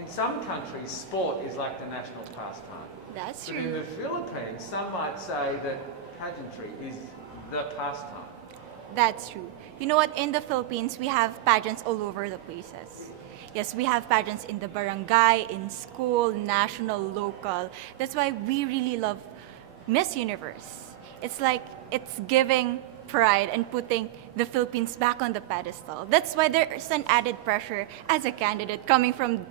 in some countries, sport is like the national pastime. That's But in true. the Philippines, some might say that pageantry is the pastime. That's true. You know what? In the Philippines, we have pageants all over the places. Yes, we have pageants in the barangay, in school, national, local. That's why we really love Miss Universe. It's like it's giving pride and putting the Philippines back on the pedestal. That's why there's an added pressure as a candidate coming from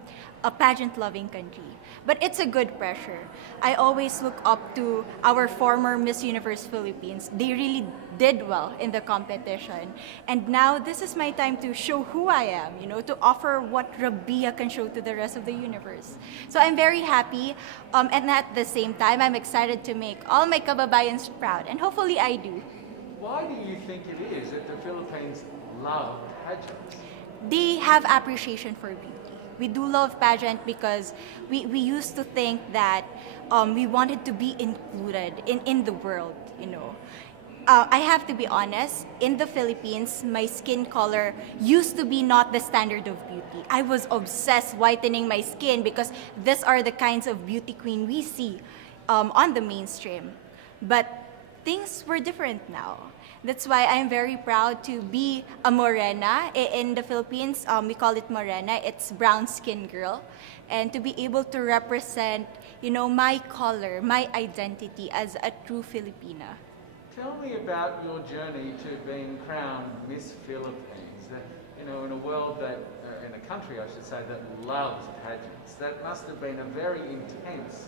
a pageant-loving country. But it's a good pressure. I always look up to our former Miss Universe Philippines. They really did well in the competition. And now this is my time to show who I am, to offer what Rabiya can show to the rest of the universe. So I'm very happy, and at the same time, I'm excited to make all my kababayans proud, and hopefully I do. Why do you think it is that the Philippines love pageants? They have appreciation for beauty. We do love pageant because we used to think that we wanted to be included in the world. I have to be honest, in the Philippines, my skin color used to be not the standard of beauty. I was obsessed whitening my skin because these are the kinds of beauty queen we see on the mainstream. But things were different now. That's why I'm very proud to be a morena. In the Philippines, we call it morena. It's brown skin girl. And to be able to represent, my color, my identity as a true Filipina. Tell me about your journey to being crowned Miss Philippines. In a world that, in a country I should say, that loves pageants. That must have been a very intense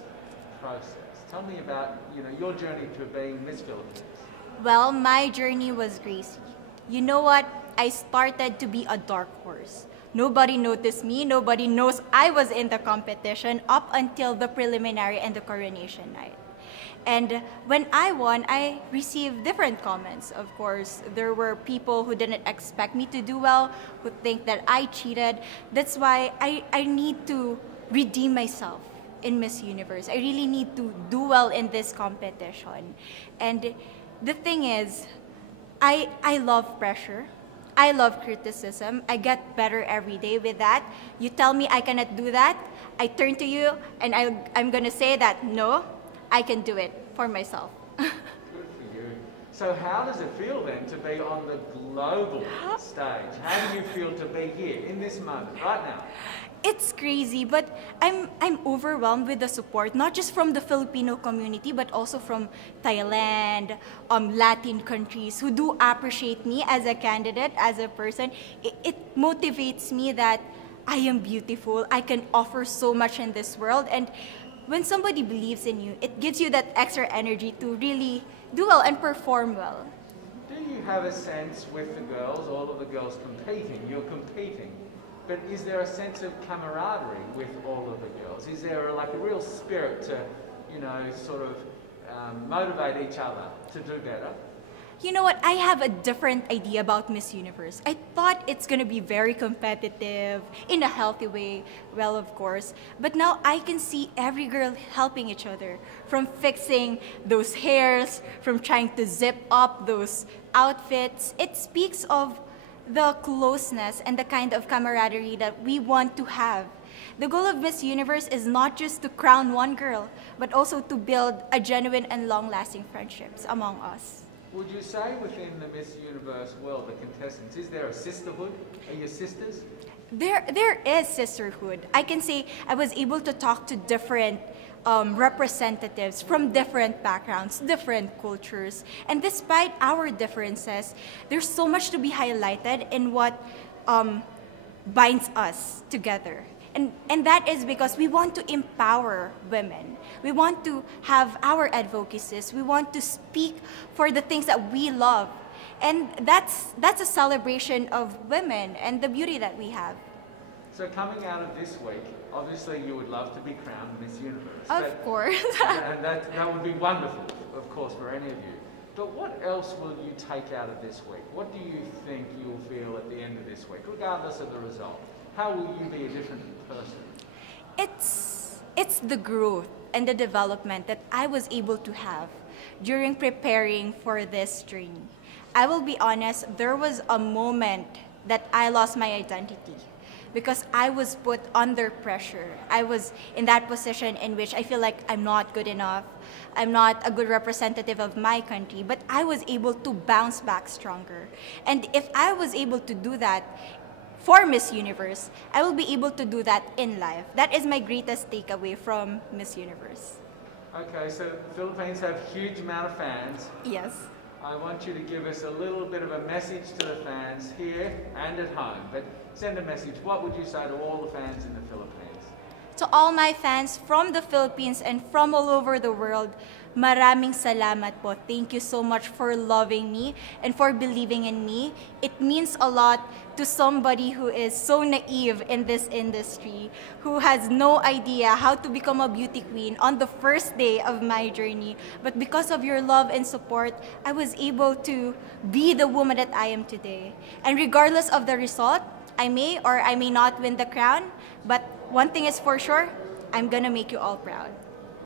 process. Tell me about, your journey to being Miss Philippines. Well, my journey was crazy. You know what? I started to be a dark horse. Nobody noticed me. Nobody knows I was in the competition up until the preliminary and the coronation night. And when I won, I received different comments. Of course, there were people who didn't expect me to do well, who think that I cheated. That's why I need to redeem myself in Miss Universe. I really need to do well in this competition. And the thing is, I love pressure. I love criticism. I get better every day with that. You tell me I cannot do that, I turn to you and I'm going to say that, no, I can do it for myself. Good for you. So how does it feel then to be on the global stage? How do you feel to be here in this moment, right now? It's crazy, but I'm overwhelmed with the support, not just from the Filipino community, but also from Thailand, Latin countries who do appreciate me as a candidate, as a person. It motivates me that I am beautiful, I can offer so much in this world, and when somebody believes in you, it gives you that extra energy to really do well and perform well. Do you have a sense with the girls, all of the girls competing, you're competing, but is there a sense of camaraderie with all of the girls? Is there a real spirit to, sort of motivate each other to do better? You know what? I have a different idea about Miss Universe. I thought it's gonna be very competitive, in a healthy way, well, of course. But now I can see every girl helping each other, from fixing those hairs, from trying to zip up those outfits. It speaks of the closeness and the kind of camaraderie that we want to have. The goal of Miss Universe is not just to crown one girl, but also to build a genuine and long-lasting friendships among us. Would you say within the Miss Universe world, the contestants, is there a sisterhood? Are you sisters? There is sisterhood. I can say I was able to talk to different representatives from different backgrounds, different cultures. And despite our differences, there's so much to be highlighted in what binds us together. And that is because we want to empower women. We want to have our advocacies. We want to speak for the things that we love. And that's a celebration of women and the beauty that we have. So coming out of this week, obviously you would love to be crowned Miss Universe. Of course. And that would be wonderful, of course, for any of you. But what else will you take out of this week? What do you think you'll feel at the end of this week, regardless of the result? How will you be a different person? It's the growth and the development that I was able to have during preparing for this journey. I will be honest, there was a moment that I lost my identity. because I was put under pressure. I was in that position in which I feel like I'm not good enough. I'm not a good representative of my country, but I was able to bounce back stronger. And if I was able to do that for Miss Universe, I will be able to do that in life. That is my greatest takeaway from Miss Universe. Okay, so the Philippines have a huge amount of fans. Yes. I want you to give us a little bit of a message to the fans here and at home. But send a message. What would you say to all the fans in the Philippines? To all my fans from the Philippines and from all over the world, maraming salamat po. Thank you so much for loving me and for believing in me. It means a lot to somebody who is so naive in this industry, who has no idea how to become a beauty queen on the first day of my journey. But because of your love and support, I was able to be the woman that I am today. And regardless of the result, I may or I may not win the crown, but one thing is for sure, I'm gonna make you all proud.